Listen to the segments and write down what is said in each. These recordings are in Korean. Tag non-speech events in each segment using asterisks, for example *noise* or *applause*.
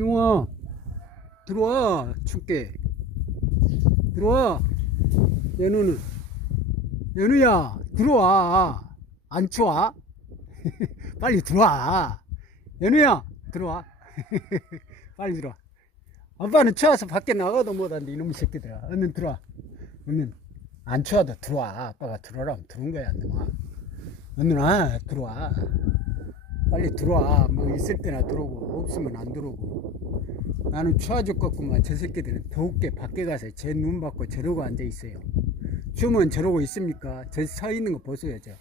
용아 들어와 춥게. 들어와 연우는. 연우야 들어와. 안 추워? *laughs* 빨리 들어와. 연우야 들어와. *laughs* 빨리 들어와. 아빠는 추워서 밖에 나가도 못한데 이놈의 새끼들아. 얼른 들어와. 얼른 안 추워도 들어와. 아빠가 들어오라면 들어온 거야 너아 얼른 와 들어와 빨리 들어와. 뭐 있을 때나 들어오고 없으면 안 들어오고. 나는 추워 죽겠구만. 저 새끼들은 더욱게 밖에 가서 제 눈 받고 저러고 앉아 있어요. 추우면 저러고 있습니까? 저 서 있는 거 보세요 저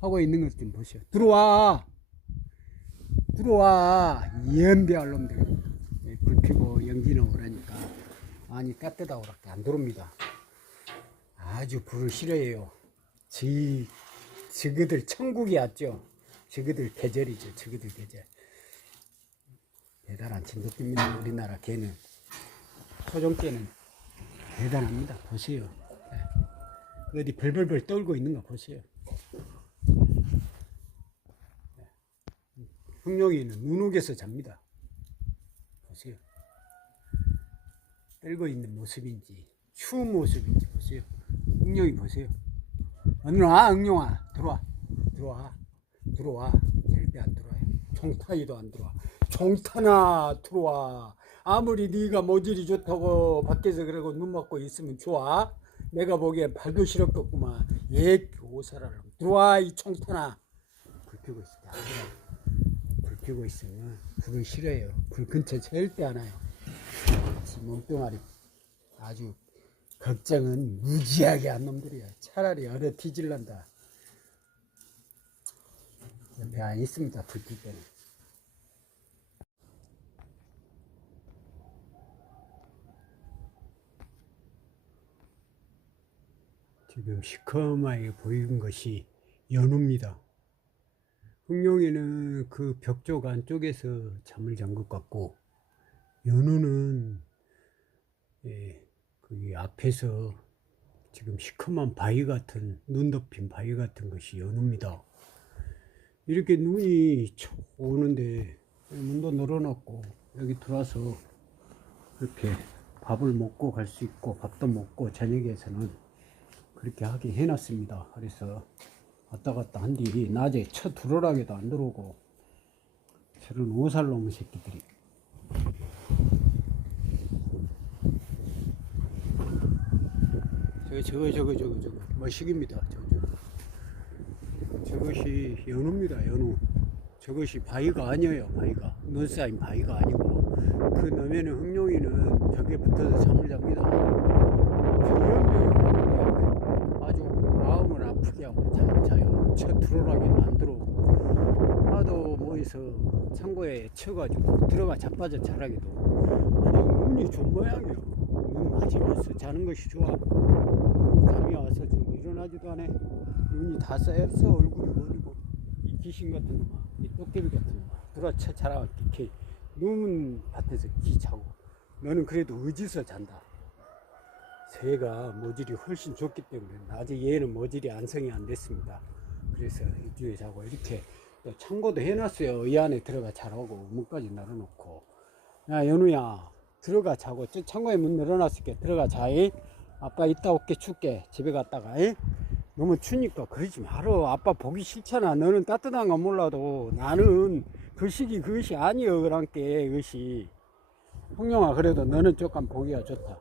하고 있는 것 좀 보세요. 들어와! 들어와! 연비할 놈들. 예, 불 피고 연기 나오라니까. 아니 따뜻하 오락게 안 들어옵니다. 아주 불을 싫어해요. 지 저그들 천국이 왔죠 저그들 계절이죠. 저그들 계절. 대단한 진돗개입니다. 우리나라 개는. 토종개는. 대단합니다. 보세요. 예. 어디 벌벌벌 떨고 있는 거 보세요. 흑룡이는 눈옥에서 잡니다. 보세요. 떨고 있는 모습인지 추운 모습인지 보세요. 흑룡이 보세요. 언니와 흑룡아 들어와. 들어와 들어와. 절대 안 들어와요 총타이도 안 들어와. 총타나 들어와. 아무리 네가 모질이 좋다고 밖에서 그러고 눈 맞고 있으면 좋아. 내가 보기엔 발도 싫었겠구만. 예 오사라를 들어와 이 총타나. 불 피고 있을 때안 들어와 불 피고 있으면 불을 싫어해요. 불 근처 절대 안 와요. 지 몸뚱아리. 아주 걱정은 무지하게 한 놈들이야. 차라리 얼어 뒤질란다 옆에 안 있습니다. 불필 때는 지금 시커멓게 보이는 것이 연우입니다. 흑룡이는 그 벽쪽 안쪽에서 잠을 잔 것 같고 연우는 예, 그 앞에서 지금 시커먼 바위 같은 눈 덮인 바위 같은 것이 연우입니다. 이렇게 눈이 쳐 오는데 문도 늘어놨고 여기 들어와서 이렇게 밥을 먹고 갈 수 있고 밥도 먹고 저녁에서는 그렇게 하게 해놨습니다. 그래서 왔다 갔다 한 뒤 낮에 쳐 들어라게도 안 들어오고 저런 오살 놈의 새끼들이 저거 저거 저거 저거 저거 머식입니다. 저거. 저것이 연우입니다. 연우. 저것이 바위가 아니에요. 바위가 눈 쌓인 바위가 아니고 그 너면은 흑룡이는 벽에 붙어서 잠을 잡니다. 아주 마음을 아프게 하고 잠을 자요. 쳐 들어라기도 안 들어오고 하도 모여서 창고에 쳐가지고 들어가 자빠져 자라기도 아니 눈이 좋은 모양이에요. 눈 맞으면서 자는 것이 좋아. 감이 와서 지금 일어나지도 않아. 눈이 다 쌓였어 얼굴이 어디고 이 귀신 같은 놈아, 이 도깨비 같은 놈아, 들어쳐 자라 이렇게 눈 밭에서 기 자고. 너는 그래도 어디서 잔다. 새가 모질이 훨씬 좋기 때문에 아직 얘는 모질이 안성이 안 됐습니다. 그래서 이쪽에 자고 이렇게 또 창고도 해놨어요. 이 안에 들어가 자라고 문까지 널어놓고 야 연우야 들어가 자고 저 창고에 문 열어놨을게 들어가 자이 아빠 이따 올게 춥게 집에 갔다가 이? 너무 추니까 그러지 말어 아빠 보기 싫잖아. 너는 따뜻한 거 몰라도 나는 그 시기 그것이 아니여 그랑께 그것이. 홍영아 그래도 너는 조금 보기가 좋다.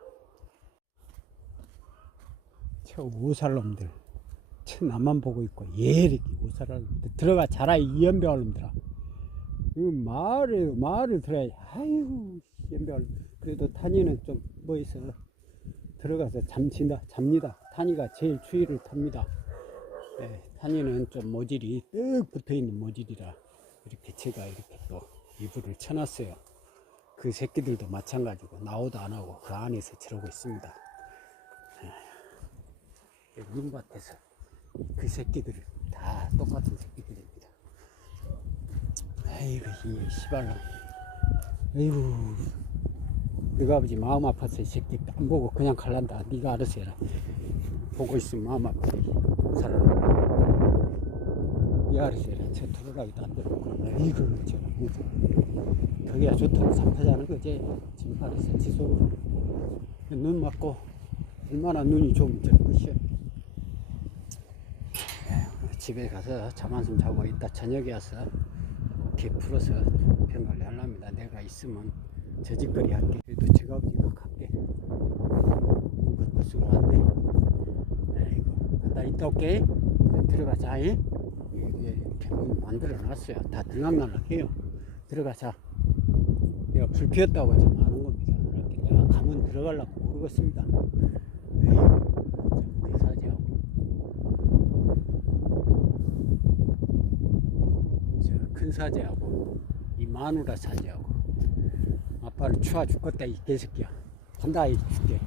저 오살놈들. 저 나만 보고 있고 얘 이렇게 오살놈들. 들어가 자라 이 연병 놈들아. 이 말을 말을 들어야지. 아유 연병 그래도 탄이는 좀 뭐 있어 들어가서 잠친다 잡니다. 탄이가 제일 추위를 탑니다. 예, 탄이는 좀 모질이 뜩 붙어있는 모질이라 이렇게 제가 이렇게 또 이불을 쳐놨어요. 그 새끼들도 마찬가지고 나오도 안 하고 그 안에서 저러고 있습니다. 예, 눈밭에서 그 새끼들 다 똑같은 새끼들입니다. 아이고 이 시발놈. 아이고 너가 아버지 마음 아파서 이 새끼 안 보고 그냥 갈란다. 네가 알아서 해라. 보고 있으면 마음 아프지. 살아 이 아래서 저 들어가기도 안 되고 이걸 저 그죠 거기가 좋다고 삼파자는 거지. 진파에서 지속으로. 눈 맞고 얼마나 눈이 좋으면 저런 것이야. 예, 집에 가서 잠 한숨 자고 이따 저녁에 와서 이렇게 풀어서 평가를 하랍니다. 내가 있으면 저짓거리 할게 그래도 제가 아버지가 갈게 그것도 왔네 아이고 갔다. 이따 올게. 들어가자. 잉? 이게 이렇게 문 만들어 놨어요. 다 들락날락해요. 들어가자. 내가 불 피웠다고 지금 아는 겁니다. 이렇게 내가 가면 들어가려고 모르겠습니다. 큰 사제하고 이 마누라 사제하고 아빠를 추워 죽겠다 이 개새끼야. 간다 이 줄게